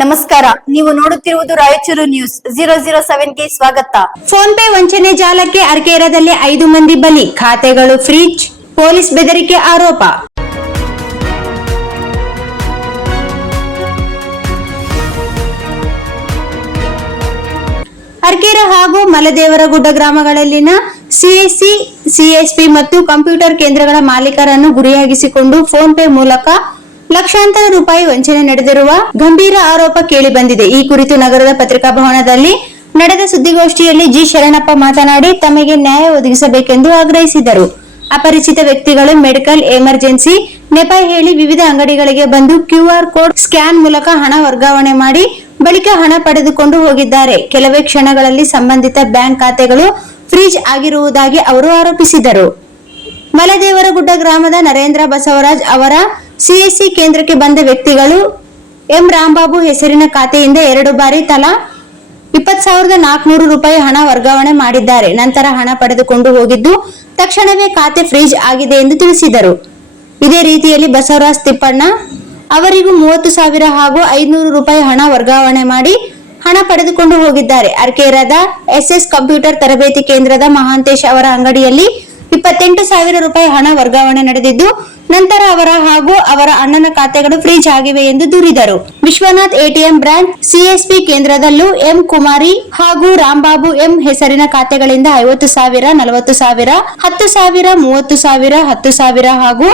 ನಮಸ್ಕಾರ, ನೀವು ನೋಡುತ್ತಿರುವುದು ರಾಯಚೂರು ನ್ಯೂಸ್ 007ಗೆ ಸ್ವಾಗತ. ಫೋನ್ ಪೇ ವಂಚನೆ ಜಾಲಕ್ಕೆ ಅರ್ಕೇರಾದಲ್ಲಿ 5 ಮಂದಿ ಬಲಿ, ಖಾತೆಗಳು ಫ್ರೀಜ್, ಪೊಲೀಸ್ ಬೆದರಿಕೆ ಆರೋಪ. ಅರ್ಕೇರಾ ಹಾಗೂ ಮಲದೇವರಗುಡ್ಡ ಗ್ರಾಮಗಳಲ್ಲಿನ ಸಿಎಸ್ಸಿ, ಸಿಎಸ್ಪಿ ಮತ್ತು ಕಂಪ್ಯೂಟರ್ ಕೇಂದ್ರಗಳ ಮಾಲೀಕರನ್ನು ಗುರಿಯಾಗಿಸಿಕೊಂಡು ಫೋನ್ ಪೇ ಮೂಲಕ ಲಕ್ಷಾಂತರ ರೂಪಾಯಿ ವಂಚನೆ ನಡೆದಿರುವ ಗಂಭೀರ ಆರೋಪ ಕೇಳಿ ಬಂದಿದೆ. ಈ ಕುರಿತು ನಗರದ ಪತ್ರಿಕಾ ಭವನದಲ್ಲಿ ನಡೆದ ಸುದ್ದಿಗೋಷ್ಠಿಯಲ್ಲಿ ಜಿ. ಶರಣಪ್ಪ ಮಾತನಾಡಿ, ತಮಗೆ ನ್ಯಾಯ ಒದಗಿಸಬೇಕೆಂದು ಆಗ್ರಹಿಸಿದರು. ಅಪರಿಚಿತ ವ್ಯಕ್ತಿಗಳು ಮೆಡಿಕಲ್ ಎಮರ್ಜೆನ್ಸಿ ನೆಪ ಹೇಳಿ ವಿವಿಧ ಅಂಗಡಿಗಳಿಗೆ ಬಂದು QR ಕೋಡ್ ಸ್ಕ್ಯಾನ್ ಮೂಲಕ ಹಣ ವರ್ಗಾವಣೆ ಮಾಡಿ ಬಳಿಕ ಹಣ ಪಡೆದುಕೊಂಡು ಹೋಗಿದ್ದಾರೆ. ಕೆಲವೇ ಕ್ಷಣಗಳಲ್ಲಿ ಸಂಬಂಧಿತ ಬ್ಯಾಂಕ್ ಖಾತೆಗಳು ಫ್ರೀಜ್ ಆಗಿರುವುದಾಗಿ ಅವರು ಆರೋಪಿಸಿದರು. ಮಲದೇವರಗುಡ್ಡ ಗ್ರಾಮದ ನರೇಂದ್ರ ಬಸವರಾಜ್ ಅವರ ಸಿಎಸ್ಸಿ ಕೇಂದ್ರಕ್ಕೆ ಬಂದ ವ್ಯಕ್ತಿಗಳು ಎಂ. ರಾಂಬಾಬು ಹೆಸರಿನ ಖಾತೆಯಿಂದ 2 ಬಾರಿ ತಲಾ 20,400 ರೂಪಾಯಿ ಹಣ ವರ್ಗಾವಣೆ ಮಾಡಿದ್ದಾರೆ. ನಂತರ ಹಣ ಪಡೆದುಕೊಂಡು ಹೋಗಿದ್ದು ತಕ್ಷಣವೇ ಖಾತೆ ಫ್ರೀಜ್ ಆಗಿದೆ ಎಂದು ತಿಳಿಸಿದರು. ಇದೇ ರೀತಿಯಲ್ಲಿ ಬಸವರಾಜ್ ತಿಪ್ಪಣ್ಣ ಅವರಿಗೂ 30,000 ಹಾಗೂ 500 ರೂಪಾಯಿ ಹಣ ವರ್ಗಾವಣೆ ಮಾಡಿ ಹಣ ಪಡೆದುಕೊಂಡು ಹೋಗಿದ್ದಾರೆ. ಅರ್ಕೇರಾದ SS ಕಂಪ್ಯೂಟರ್ ತರಬೇತಿ ಕೇಂದ್ರದ ಮಹಾಂತೇಶ್ ಅವರ ಅಂಗಡಿಯಲ್ಲಿ 28,000 ರೂಪಾಯಿ ಹಣ ವರ್ಗಾವಣೆ ನಡೆದಿದ್ದು ನಂತರ ಅವರ ಹಾಗೂ ಅವರ ಅಣ್ಣನ ಖಾತೆಗಳು ಫ್ರೀಜ್ ಆಗಿವೆ ಎಂದು ದೂರಿದರು. ವಿಶ್ವನಾಥ್ ATM ಬ್ರಾಂಚ್ CSP ಕೇಂದ್ರದಲ್ಲೂ ಎಂ. ಕುಮಾರಿ ಹಾಗೂ ರಾಂಬಾಬು ಎಂ ಹೆಸರಿನ ಖಾತೆಗಳಿಂದ 50,000, 40,000, 10,000, 30,000, 10,000 ಹಾಗೂ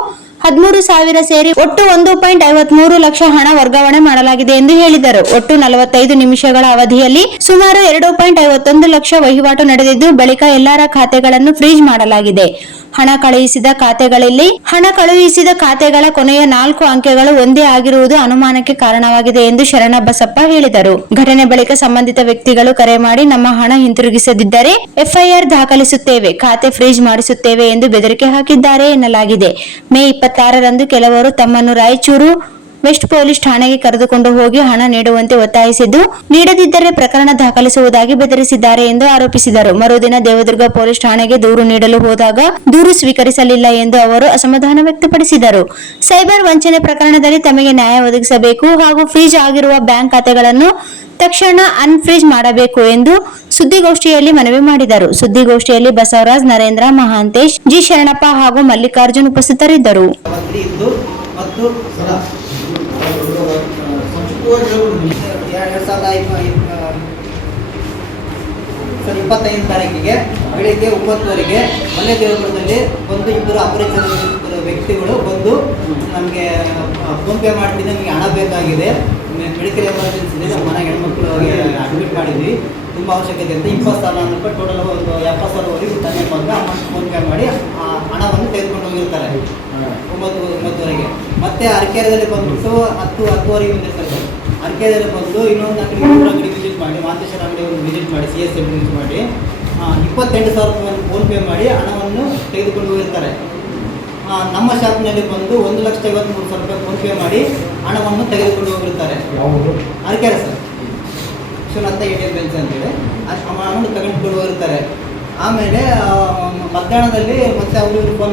13,000 ಸೇರಿ ಒಟ್ಟು 1.53 ಲಕ್ಷ ಹಣ ವರ್ಗಾವಣೆ ಮಾಡಲಾಗಿದೆ ಎಂದು ಹೇಳಿದರು. ಒಟ್ಟು 45 ನಿಮಿಷಗಳ ಅವಧಿಯಲ್ಲಿ ಸುಮಾರು 2.51 ಲಕ್ಷ ವಹಿವಾಟು ನಡೆದಿದ್ದು ಬಳಿಕ ಎಲ್ಲರ ಖಾತೆಗಳನ್ನು ಫ್ರೀಜ್ ಮಾಡಲಾಗಿದೆ. ಹಣ ಕಳುಹಿಸಿದ ಖಾತೆಗಳ ಕೊನೆಯ 4 ಅಂಕೆಗಳು ಒಂದೇ ಆಗಿರುವುದು ಅನುಮಾನಕ್ಕೆ ಕಾರಣವಾಗಿದೆ ಎಂದು ಶರಣಬಸಪ್ಪ ಹೇಳಿದರು. ಘಟನೆ ಬಳಿಕ ಸಂಬಂಧಿತ ವ್ಯಕ್ತಿಗಳು ಕರೆ ಮಾಡಿ ನಮ್ಮ ಹಣ ಹಿಂತಿರುಗಿಸದಿದ್ದರೆ FIR ದಾಖಲಿಸುತ್ತೇವೆ, ಖಾತೆ ಫ್ರೀಜ್ ಮಾಡಿಸುತ್ತೇವೆ ಎಂದು ಬೆದರಿಕೆ ಹಾಕಿದ್ದಾರೆ ಎನ್ನಲಾಗಿದೆ. ಮೇ 26ರಂದು ಕೆಲವರು ತಮ್ಮನ್ನು ರಾಯಚೂರು ವೆಸ್ಟ್ ಪೊಲೀಸ್ ಠಾಣೆಗೆ ಕರೆದುಕೊಂಡು ಹೋಗಿ ಹಣ ನೀಡುವಂತೆ ಒತ್ತಾಯಿಸಿದ್ದು, ನೀಡದಿದ್ದರೆ ಪ್ರಕರಣ ದಾಖಲಿಸುವುದಾಗಿ ಬೆದರಿಸಿದ್ದಾರೆ ಎಂದು ಆರೋಪಿಸಿದರು. ಮರುದಿನ ದೇವದುರ್ಗ ಪೊಲೀಸ್ ಠಾಣೆಗೆ ದೂರು ನೀಡಲು ಹೋದಾಗ ದೂರು ಸ್ವೀಕರಿಸಲಿಲ್ಲ ಎಂದು ಅವರು ಅಸಮಾಧಾನ ವ್ಯಕ್ತಪಡಿಸಿದರು. ಸೈಬರ್ ವಂಚನೆ ಪ್ರಕರಣದಲ್ಲಿ ತಮಗೆ ನ್ಯಾಯ ಒದಗಿಸಬೇಕು ಹಾಗೂ ಫ್ರೀಜ್ ಆಗಿರುವ ಬ್ಯಾಂಕ್ ಖಾತೆಗಳನ್ನು ತಕ್ಷಣ ಅನ್ಫ್ರೀಜ್ ಮಾಡಬೇಕು ಎಂದು ಸುದ್ದಿಗೋಷ್ಠಿಯಲ್ಲಿ ಮನವಿ ಮಾಡಿದರು. ಸುದ್ದಿಗೋಷ್ಠಿಯಲ್ಲಿ ಬಸವರಾಜ್, ನರೇಂದ್ರ, ಮಹಾಂತೇಶ್, ಜಿ. ಶರಣಪ್ಪ ಹಾಗೂ ಮಲ್ಲಿಕಾರ್ಜುನ್ ಉಪಸ್ಥಿತರಿದ್ದರು. ಸರ್ 25ನೇ ತಾರೀಕಿಗೆ ಬೆಳಿಗ್ಗೆ 9:00 ಮಲೆದೇವರಗುಡ್ಡದಲ್ಲಿ ಬಂದು 2 ಅಪರಿಚಿತ ವ್ಯಕ್ತಿಗಳು ಬಂದು ನಮಗೆ ಫೋನ್ ಪೇ ಮಾಡ್ತೀನಿ, ನಮಗೆ ಹಣ ಬೇಕಾಗಿದೆ, ಮೆಡಿಕಲ್ ಎಮರ್ಜೆನ್ಸಿ ಇದೆ, ನಮ್ಮ ಮನೆ ಹೆಣ್ಮಕ್ಳು ಅಡ್ಮಿಟ್ ಮಾಡಿದ್ವಿ, ತುಂಬ ಅವಶ್ಯಕತೆ ಅಂತ 20,000 ರೂಪಾಯಿ ಟೋಟಲ್ ಒಂದು 70,000ವರೆಗೂ ತನ್ನೇ ಬಂದು ಅಮೌಂಟ್ ಫೋನ್ ಪೇ ಮಾಡಿ ಆ ಹಣವನ್ನು ತೆಗೆದುಕೊಂಡು ಹೋಗಿರ್ತಾರೆ 9:00. ಮತ್ತೆ ಅರ್ಕೇರಾದಲ್ಲಿ ಬಂದ್ಬಿಟ್ಟು 10:10ವರೆಗೆ ಬಂದಿರ್ತಾರೆ ಸರ್. ಅರ್ಕೇರಾದಲ್ಲಿ ಬಂದು ಇನ್ನೊಂದು ಅಂಗಡಿ ವಿಸಿಟ್ ಮಾಡಿ, ಮಾಂತೇಶ್ವರ ಅಂಗಡಿ ಒಂದು ವಿಸಿಟ್ ಮಾಡಿ, CSP ವಿಸಿಟ್ ಮಾಡಿ 28,000 ರೂಪಾಯಿ ಫೋನ್ ಪೇ ಮಾಡಿ ಹಣವನ್ನು ತೆಗೆದುಕೊಂಡು ಹೋಗಿರ್ತಾರೆ. ನಮ್ಮ ಶಾಪ್ನಲ್ಲಿ ಬಂದು 1,53,000 ರೂಪಾಯಿ ಫೋನ್ ಪೇ ಮಾಡಿ ಹಣವನ್ನು ತೆಗೆದುಕೊಂಡು ಹೋಗಿರ್ತಾರೆ. ಅರ್ಕೇರಾ ಸರ್ ವಿಶ್ವನಾಥ ATM ಬ್ರಾಂಚ್ ಅಂತೇಳಿ ಅಮೌಂಟ್ ತೆಗೆದುಕೊಂಡು ಹೋಗಿರ್ತಾರೆ. ಆಮೇಲೆ ಮಧ್ಯಾಹ್ನದಲ್ಲಿ ಮತ್ತೆ ಅವರು ಫೋನ್